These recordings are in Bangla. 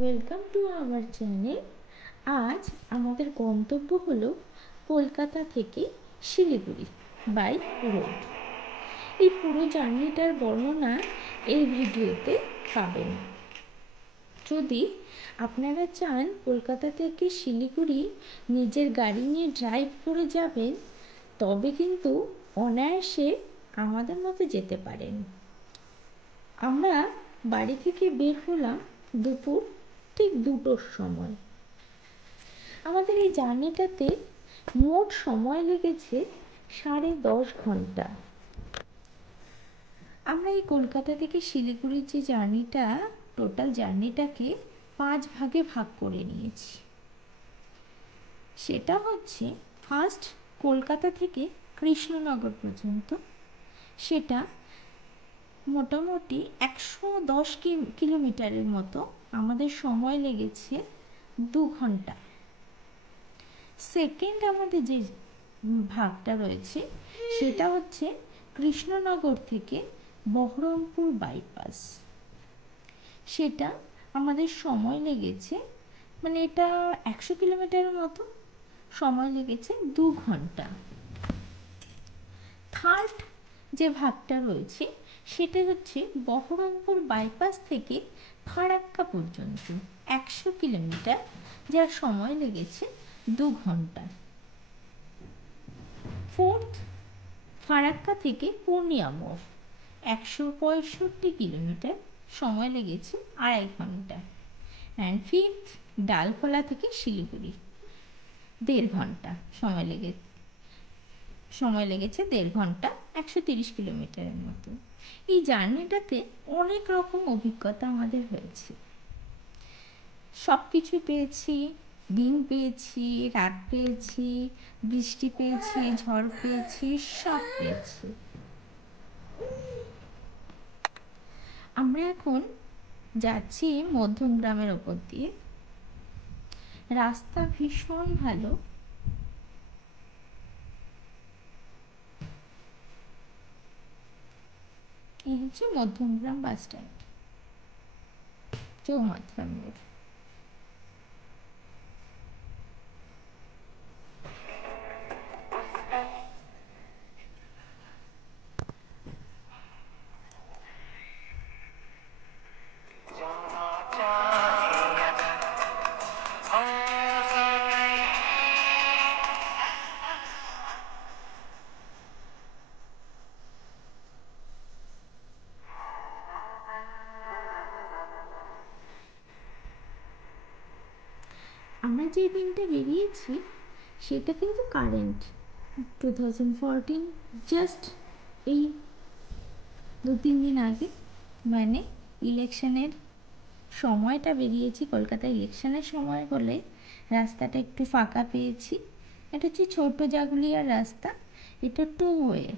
Welcome to our channel. আজ আমাদের গন্তব্য হলো কলকাতা থেকে শিলিগুড়ি বাই রোড। এই পুরো জার্নিটার বর্ণনা এই ভিডিওতে পাবেন। যদি আপনারা চান কলকাতা থেকে শিলিগুড়ি নিজের গাড়ি নিয়ে ড্রাইভ করে যাবেন, তবে কিন্তু অনায়াসে আমাদের মতো যেতে পারেন। আমরা বাড়ি থেকে বের হলাম দুপুর ঠিক 2টোর সময়। আমাদের এই জার্নিটাতে মোট সময় লেগেছে 10.5 ঘন্টা। আমরা এই কলকাতা থেকে শিলিগুড়ির যে জার্নিটা, টোটাল জার্নিটাকে 5 ভাগে ভাগ করে নিয়েছি। সেটা হচ্ছে, ফার্স্ট কলকাতা থেকে কৃষ্ণনগর পর্যন্ত, সেটা মোটামুটি 110 কিলোমিটারের মতো, আমাদের সময় লেগেছে 2 ঘন্টা। সেকেন্ড আমাদের যে ভাগটা রয়েছে সেটা হচ্ছে কৃষ্ণনগর থেকে বহরমপুর বাইপাস। সেটা আমাদের সময় লেগেছে, মানে এটা 100 কিলোমিটারের মতো, সময় লেগেছে 2 ঘন্টা। থার্ড যে ভাগটা রয়েছে সেটা হচ্ছে বহরমপুর বাইপাস থেকে ফারাক্কা পর্যন্ত 100 কিলোমিটার, যার সময় লেগেছে 2 ঘন্টা। ফোর্থ, ফারাক্কা থেকে পূর্ণিয়া মোড় 165 কিলোমিটার, সময় লেগেছে 2.5 ঘন্টা। অ্যান্ড ফিফথ, ডালখোলা থেকে শিলিগুড়ি 1.5 ঘন্টা, সময় লেগেছে 1.5 ঘন্টা, 130 কিলোমিটারের মতো। এই জার্নিটাতে অনেক রকম অভিজ্ঞতা আমাদের হয়েছে। সব কিছু পেয়েছি, দিন পেয়েছি, রাত পেয়েছি, বৃষ্টি পেয়েছি, ঝড় পেয়েছি, সব পেয়েছি। আমরা এখন যাচ্ছি মধ্যমগ্রামের ওপর দিয়ে। রাস্তা ভীষণ ভালো। এই হচ্ছে মধ্যমগ্রাম বাস স্ট্যান্ড, চৌমাথা মোড়। আমরা যে দিনটা বেরিয়েছি সেটা কিন্তু কারেন্ট 2014, জাস্ট এই 2-3 দিন আগে, মানে ইলেকশনের সময়টা বেরিয়েছি। কলকাতায় ইলেকশনের সময় বলে রাস্তাটা একটু ফাঁকা পেয়েছি। এটা হচ্ছে ছোট জাগুলিয়ার রাস্তা, এটা 2 ওয়ে।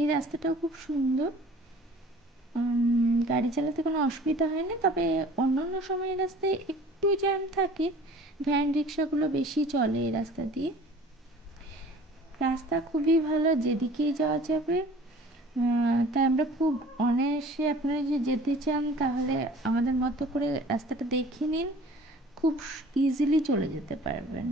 এই রাস্তাটাও খুব সুন্দর, গাড়ি চালাতে কোনো অসুবিধা হয় না। তবে অন্যান্য সময় রাস্তায় একটু জ্যাম থাকে, ভ্যান রিক্সাগুলো বেশি চলে এই রাস্তা দিয়ে। রাস্তা খুবই ভালো, যেদিকেই যাওয়া যাবে। তাই আমরা খুব অনায়াসে, আপনারা যদি যেতে চান তাহলে আমাদের মতো করে রাস্তাটা দেখে নিন, খুব ইজিলি চলে যেতে পারবেন।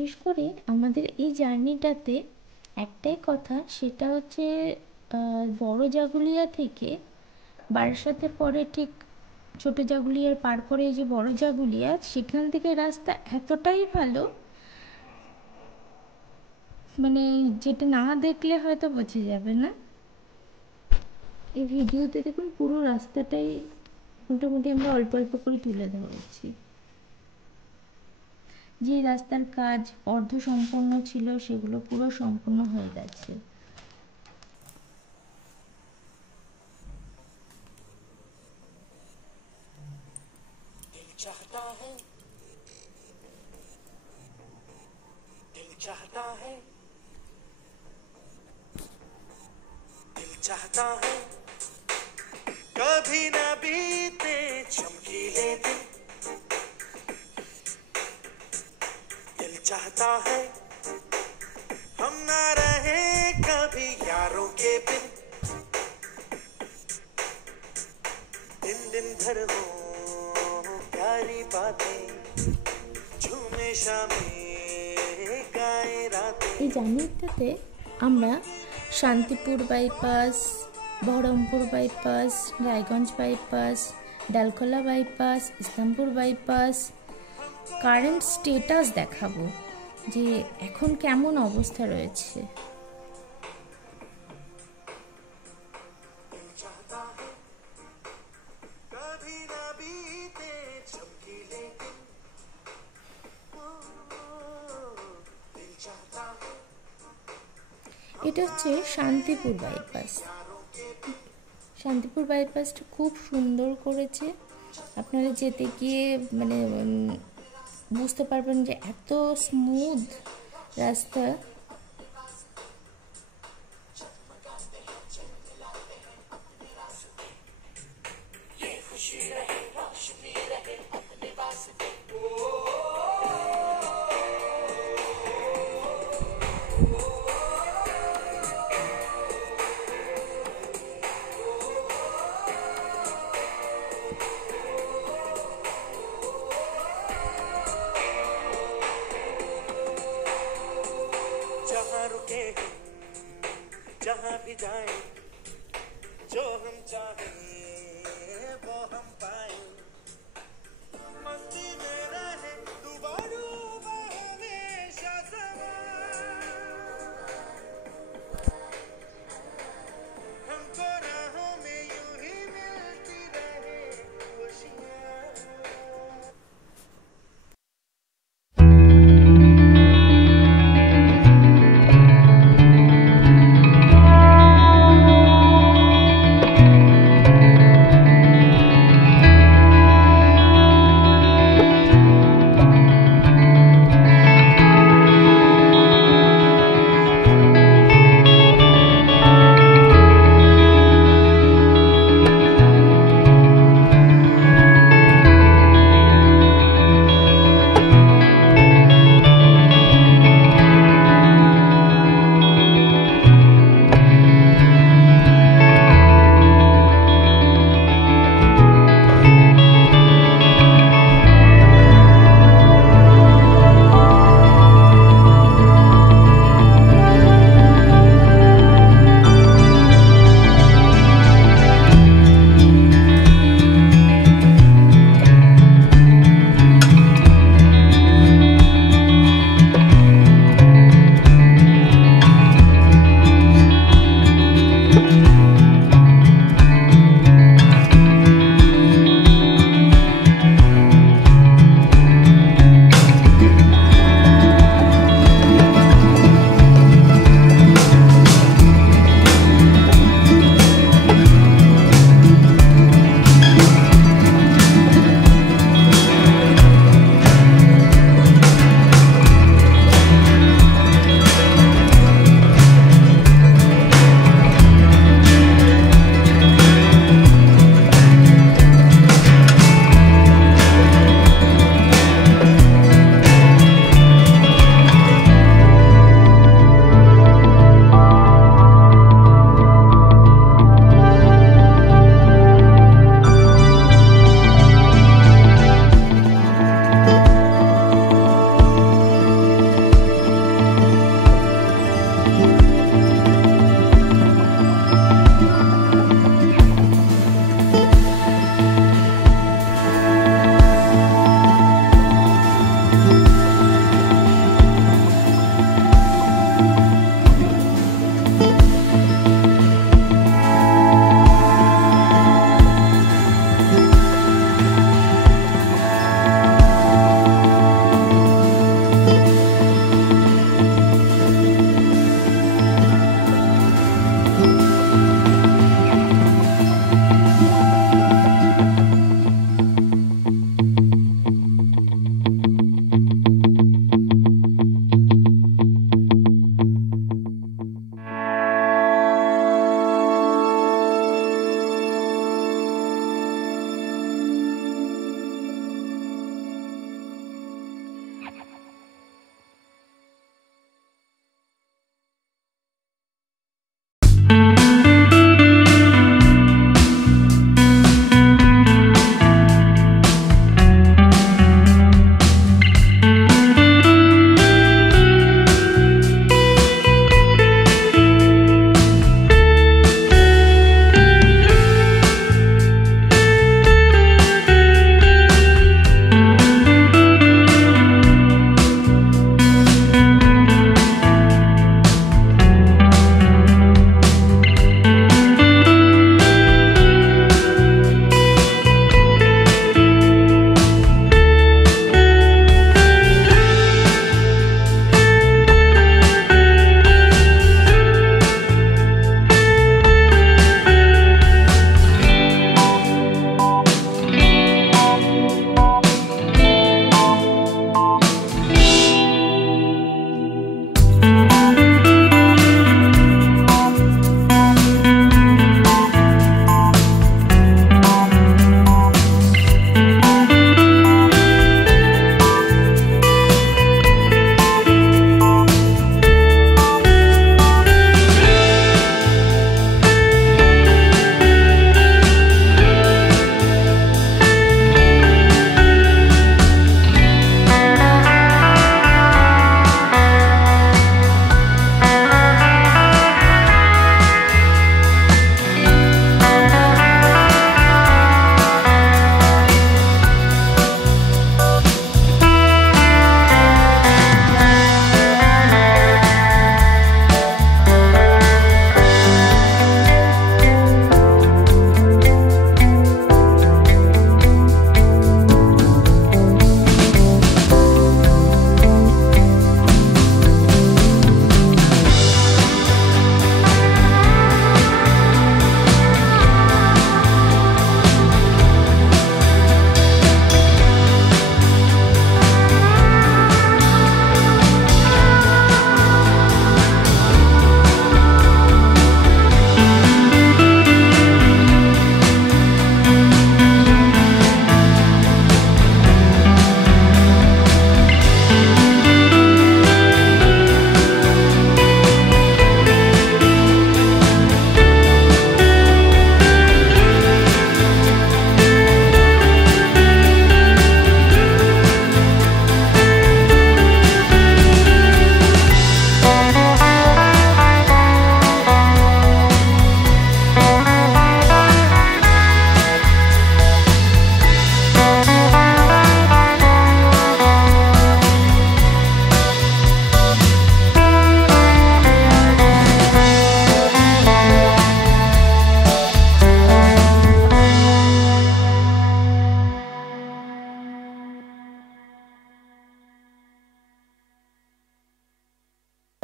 বিশেষ করে আমাদের এই জার্নিটাতে একটাই কথা, সেটা হচ্ছে বড় জাগুলিয়া থেকে বারাসাতের পরে ঠিক ছোট জাগুলিয়ার পার করে যে বড় জাগুলিয়া, সেখান থেকে রাস্তা এতটাই ভালো, মানে যেটা না দেখলে হয়তো বোঝা যাবে না। এই ভিডিওতে দেখুন পুরো রাস্তাটাই মোটামুটি আমরা অল্প অল্প করে তুলে ধরেছি। যে রাস্তার কাজ অর্ধ সম্পূর্ণ ছিল সেগুলো পুরো সম্পূর্ণ হয়ে গেছে। चाहता है कभी ना बीते चमकीले दिन, दिल चाहता है हम ना रहे कभी यारों के बिन, दिन दिन भर हो प्यारी बातें झूमे शामे गाए रातें। এই জার্নিটাতে আমরা Shantipur bypass, Baharampur bypass, Raiganj bypass, Dalkhola bypass, Islampur bypass current status দেখাবো যে এখন কেমন অবস্থা রয়েছে। এটা হচ্ছে শান্তিপুর বাইপাস। শান্তিপুর বাইপাসটা খুব সুন্দর করেছে, আপনারা যেতে গিয়ে মানে বুঝতে পারবেন যে এত স্মুথ রাস্তা। जहाँ रुके जहाँ भी जाए जो हम चाहे वो हम पाए, मस्ती में रहे दुबारू हमेशा समा, हमको राहों में यूं ही मिलती रहे खुशियाँ।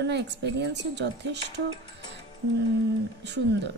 ভোটানোর এক্সপিরিয়েন্সও যথেষ্ট সুন্দর।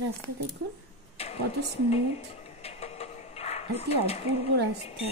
রাস্তা দেখুন কত স্মুথ আর কি অপূর্ব রাস্তা।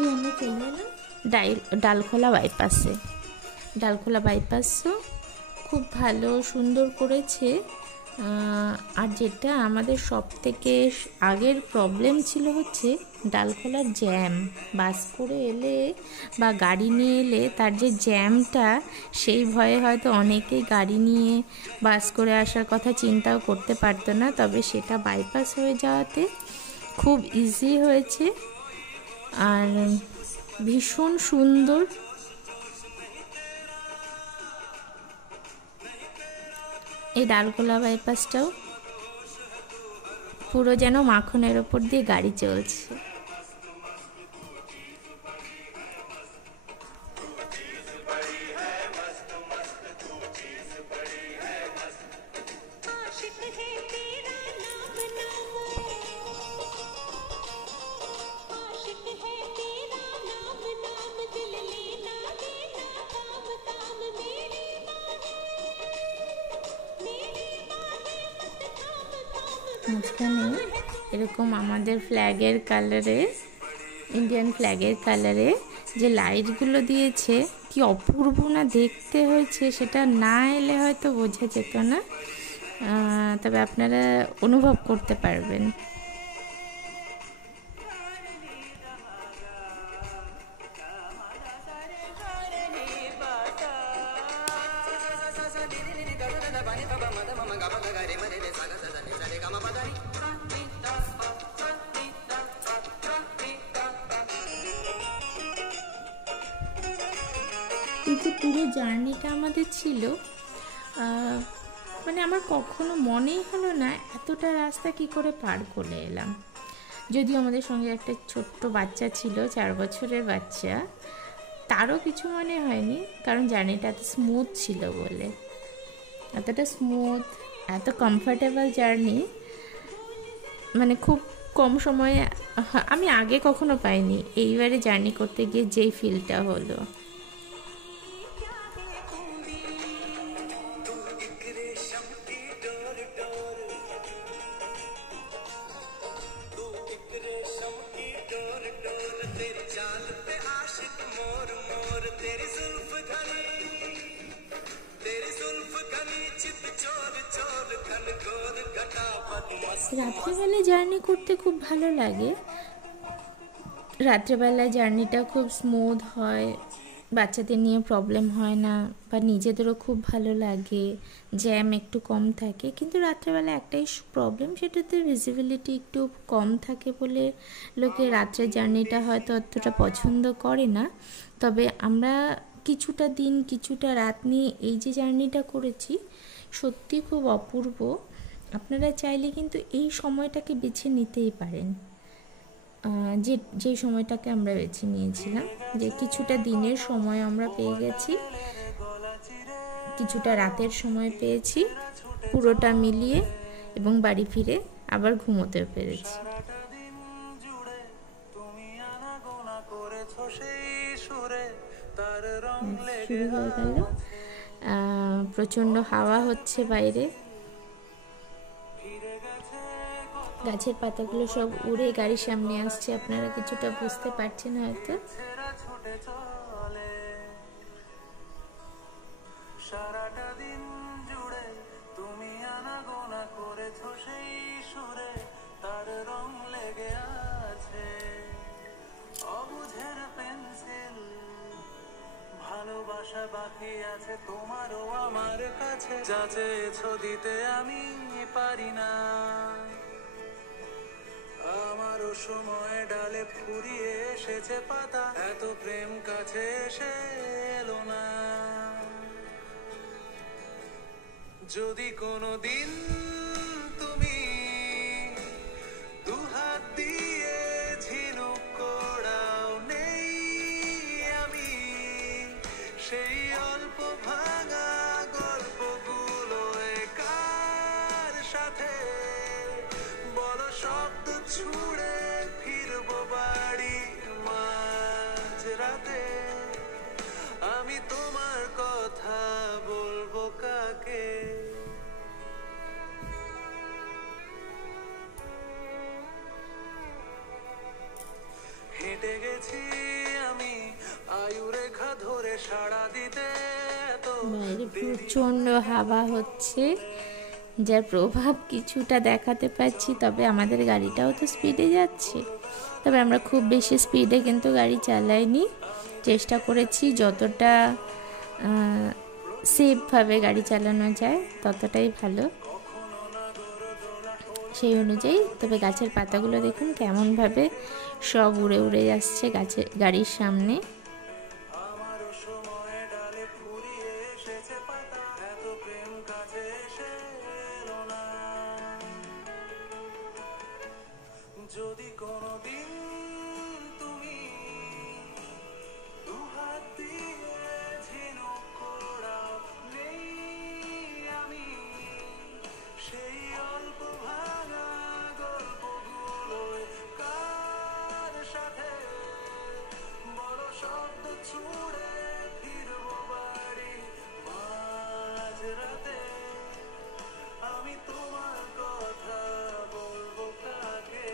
এই আমরা চলে এলাম ডালখোলা বাইপাসে। ডালখোলা বাইপাসও খুব ভালো সুন্দর করেছে। আর যেটা আমাদের সব থেকে আগের প্রবলেম ছিল হচ্ছে ডালখোলার জ্যাম। বাস করে এলে বা গাড়ি নিয়ে এলে তার যে জ্যামটা, সেই ভয়ে হয়তো অনেকেই গাড়ি নিয়ে বাস করে আসার কথা চিন্তাও করতে পারতো না। তবে সেটা বাইপাস হয়ে যাওয়াতে খুব ইজি হয়েছে আর ভীষণ সুন্দর। এই ডালখোলা বাইপাসটাও পুরো যেন মাখনের ওপর দিয়ে গাড়ি চলছে। মাঝখানে এরকম আমাদের ফ্ল্যাগের কালারে, ইন্ডিয়ান ফ্ল্যাগের কালারে যে লাইটগুলো দিয়েছে, কি অপূর্ব না দেখতে হয়েছে। সেটা না এলে হয়তো বোঝা যেত না, তবে আপনারা অনুভব করতে পারবেন। এই যে পুরো জার্নিটা আমাদের ছিল, মানে আমার কখনো মনেই হলো না এতটা রাস্তা কি করে পার করে এলাম। যদিও আমাদের সঙ্গে একটা ছোট্ট বাচ্চা ছিল, 4 বছরের বাচ্চা, তারও কিছু মনে হয়নি, কারণ জার্নিটা এত স্মুথ ছিল বলে। এতটা স্মুথ, এত কমফর্টেবল জার্নি মানে খুব কম সময়ে আমি আগে কখনো পাইনি। এইবারে জার্নি করতে গিয়ে যেই ফিলটা হলো। রাত্রেবেলায় জার্নি করতে খুব ভালো লাগে। রাত্রেবেলায় জার্নিটা খুব স্মুথ হয়, বাচ্চাদের নিয়ে প্রবলেম হয় না, বা নিজেদেরও খুব ভালো লাগে, জ্যাম একটু কম থাকে। কিন্তু রাত্রেবেলা একটাই প্রবলেম, সেটাতে ভিজিবিলিটি একটু কম থাকে বলে লোকে রাত্রের জার্নিটা হয়তো অতটা পছন্দ করে না। তবে আমরা কিছুটা দিন কিছুটা রাত নিয়ে এই যে জার্নিটা করেছি, সত্যি খুব অপূর্ব। আপনারা চাইলে কিন্তু এই সময়টাকে বেছে নিতেই পারেন, যে সময়টাকে আমরা বেছে নিয়েছিলাম, যে কিছুটা দিনের সময় আমরা পেয়ে গেছি, কিছুটা রাতের সময় পেয়েছি, পুরোটা মিলিয়ে, এবং বাড়ি ফিরে আবার ঘুমোতে পেরেছি। শুরু হয়ে গেল, প্রচণ্ড হাওয়া হচ্ছে বাইরে, গাছের পাতাগুলো সব উড়ে গাড়ির সামনে আসছে। আপনারা কিছুটা বুঝতে পারছেন হয়তো। সারাটা দিন জুড়ে তুমি আনাগোনা করেছো সেই সুরে, তার রং লেগে আছে অবুঝের পেন্সিল। ভালোবাসা বাকি আছে তোমারও আমার কাছে, যা চেয়েছো দিতে আমি পারি না। সময় ডালে ফুরিয়ে এসেছে পাতা, এত প্রেম কাছে এসে এলো না। যদি কোনোদিন তুমি দুহাত দিয়ে ঝিনুক কোড়াও, নেই আমি সেই অল্প ভাঙা গল্পগুলো কার সাথে বলো, শব্দ ছুড়ে ফিরবো বাড়ি মাঝরাতে। আমি তোমার কথা বলবো কাকে? হেঁটে গেছি আমি আয়ুরেখা ধরে সাড়া দিতে, তো বাইরে প্রচণ্ড হাওয়া হচ্ছে, যার প্রভাব কিছুটা দেখাতে পাচ্ছি। তবে আমাদের গাড়িটাও তো স্পিডে যাচ্ছে, তবে আমরা খুব বেশি স্পিডে কিন্তু গাড়ি চালাইনি। চেষ্টা করেছি যতটা সেফভাবে গাড়ি চালানো যায় ততটাই ভালো, সেই অনুযায়ী। তবে গাছের পাতাগুলো দেখুন কেমনভাবে সব উড়ে উড়ে যাচ্ছে গাড়ির সামনে। যদি কোনোদিন তুমি দুহাত দিয়ে ঝিনুক কোড়াও, নেই আমি সেই অল্প ভাঙা গল্পগুলো কার সাথে বড় শব্দ ছুড়ে ফিরবো বাড়ি মাঝরাতে। আমি তোমার কথা বলবো কাকে?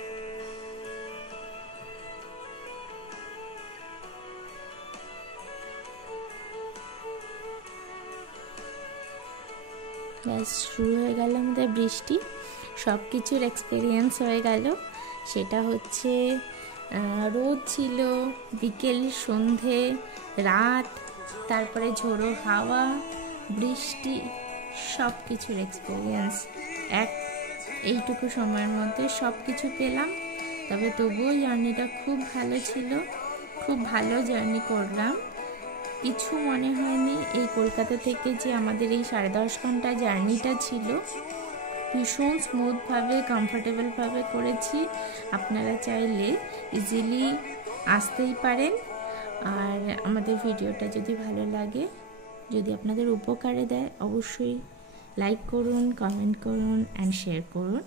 ব্যাস শুরু হয়ে গেল আমাদের বৃষ্টি, সব কিছুর এক্সপিরিয়েন্স হয়ে গেল। সেটা হচ্ছে রোদ ছিল, বিকেল, সন্ধে, রাত, তারপরে ঝোড়ো হাওয়া, বৃষ্টি, সব কিছুর এক্সপিরিয়েন্স এইটুকু সময়ের মধ্যে সব কিছু পেলাম। তবে তবুও জার্নিটা খুব ভালো ছিল, খুব ভালো জার্নি করলাম। কিছু মনে হয়নি এই কলকাতা থেকে যে আমাদের এই 10.5 ঘন্টা জার্নিটা ছিল। ভীষণ স্মুথভাবে, কমফোর্টেবলভাবে করেছি। আপনারা চাইলে ইজিলি আসতেই পারেন। আর আমাদের ভিডিওটা যদি ভালো লাগে, যদি আপনাদের উপকারে দেয়, অবশ্যই লাইক করুন, কমেন্ট করুন অ্যান্ড শেয়ার করুন।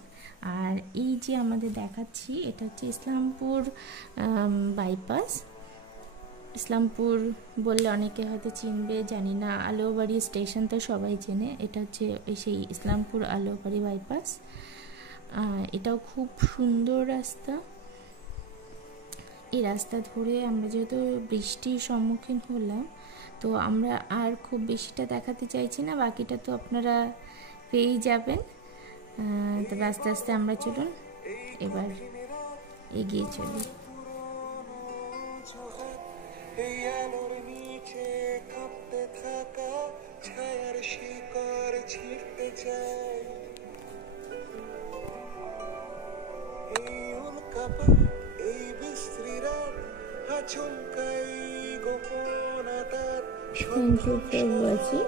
আর এই যে আমাদের দেখাচ্ছি, এটা হচ্ছে ইসলামপুর বাইপাস। ইসলামপুর বললে অনেকে হয়তো চিনবে, জানি না। আলোবাড়ি স্টেশন তো সবাই চেনে, এটা হচ্ছে সেই ইসলামপুর আলোবাড়ি বাইপাস। এটাও খুব সুন্দর রাস্তা। এই রাস্তা ধরে আমরা যেহেতু বৃষ্টির সম্মুখীন হলাম, তো আমরা আর খুব বেশিটা দেখাতে চাইছি না, বাকিটা তো আপনারা পেয়েই যাবেন। তবে আস্তে আস্তে আমরা চলুন এবার এগিয়ে চলি। এই আলোর নিচে কাঁপতে থাকা ছায়ার শিকড় ছিঁড়তে চাই, এই উল্কাপা, এই বিশ্রী রাত, আচমকাই গোপনতার থ্যাংক ইউ ফর ওয়াচিং।